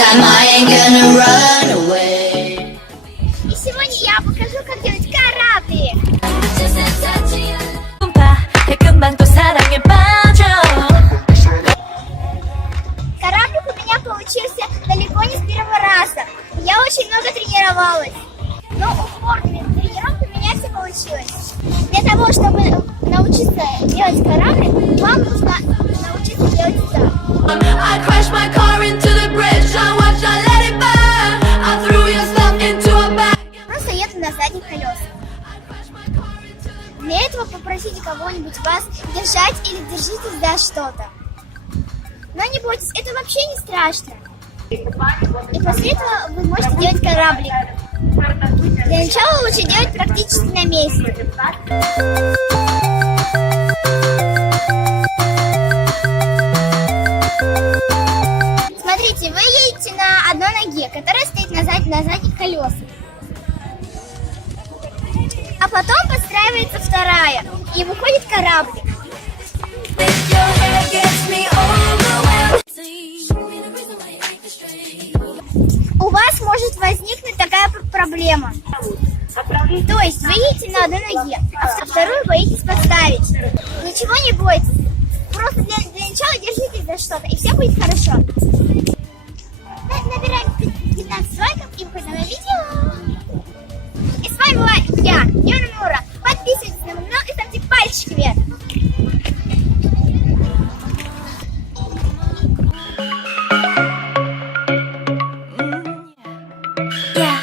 time I ain't gonna run away. И сегодня я покажу, как делать корабли. 금방 또 사랑에 빠져. Кораблик у меня получился далеко не с первого раза. Я очень много тренировалась. Но упорными тренировками у меня все получилось. Для того, чтобы научиться делать кораблик, вам нужно научиться делать это. I crashed my car into the bridge. I watched, I let it burn. I threw your stuff into a bag. Просто еду на задних колесах. Для этого попросите кого-нибудь вас держать или держитесь за что-то. Но не бойтесь, это вообще не страшно. И после этого вы можете делать кораблик. Для начала лучше делать практически на месте. Смотрите, вы едете на одной ноге, которая стоит на задних колесах. А потом подстраивается вторая, и выходит кораблик. У вас может возникнуть такая проблема. То есть вы едете на одной ноге, а вторую боитесь подставить. Ничего не бойтесь. Просто для начала держитесь за что-то, и все будет хорошо. Набираем 15 лайков и выходим на видео. И с вами была я, Юна Нура. Подписывайтесь на мой канал и ставьте пальчики вверх. Yeah.